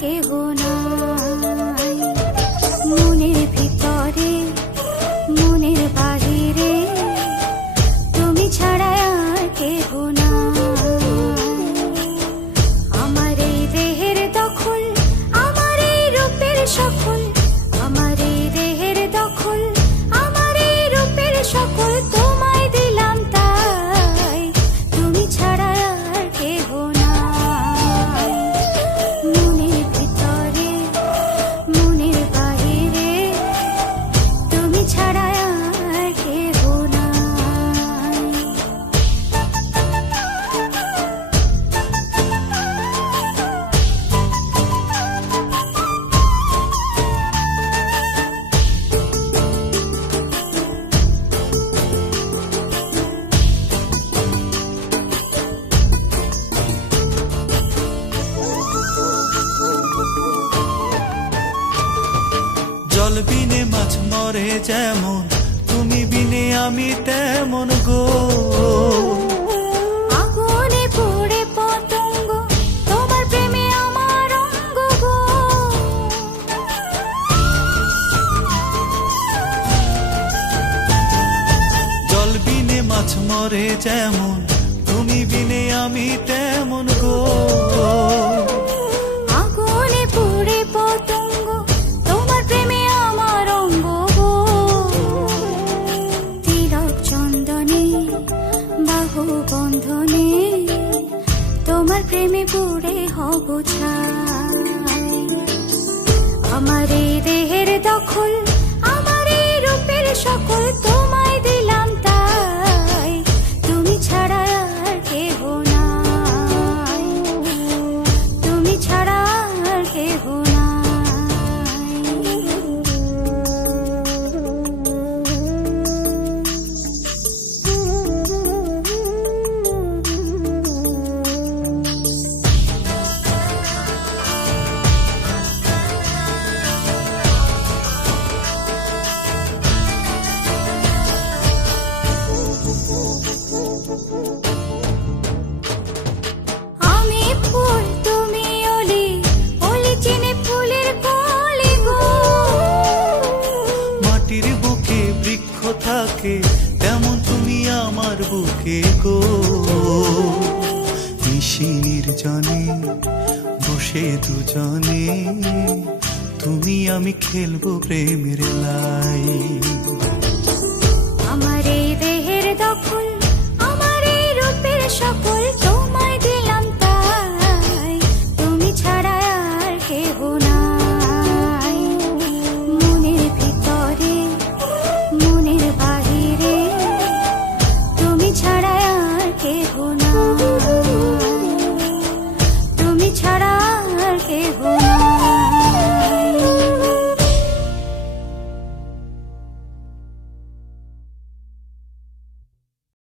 কেহ নাই। মনের ভিতরে মনের বাহিরে তুমি ছাড়া আর কেহ নাই। আমার এই দেহের দখল, আমার এই রূপের সকল, আমার এই দেহের দখল, আমার এই রূপের সকল তোমায় দিলাম তাই, তুমি ছাড়া আর কেহ নাই। মনের ভিতরে মনের বাহিরে তুমি ছাড়া আর কেহ নাই। জল বিনে মাছ মরে যেমন, তুমি বিনে আমি তেমন গো। আগুনে পড়ে পতঙ্গ, তোমার প্রেমে আমার অঙ্গ গো। জল বিনে মাছ মরে যেমন, তুমি বিনে আমি তেমন গো। আগুনে পড়ে পতঙ্গ, তোমার প্রেমে আমার অঙ্গ গো। তিলক চন্দনে বাহু বন্ধনে তোমার প্রেমে পড়ে হব ছাই। আমার এই দেহের দখল, আমার এই রূপের সকল তোমায় দিলাম তাই, তুমি ছাড়া আর কেহ নাই, তুমি ছাড়া আর কেহ নাই। আমি ফুল তুমি অলি, অলি চিনে ফুলের কলি গো। মাটির বুকে বৃক্ষ থাকে, তেমন তুমি আমার বুকে গো। নিশির জানে বসে দুজনে, তুমি আমি খেলবো প্রেমের লাই।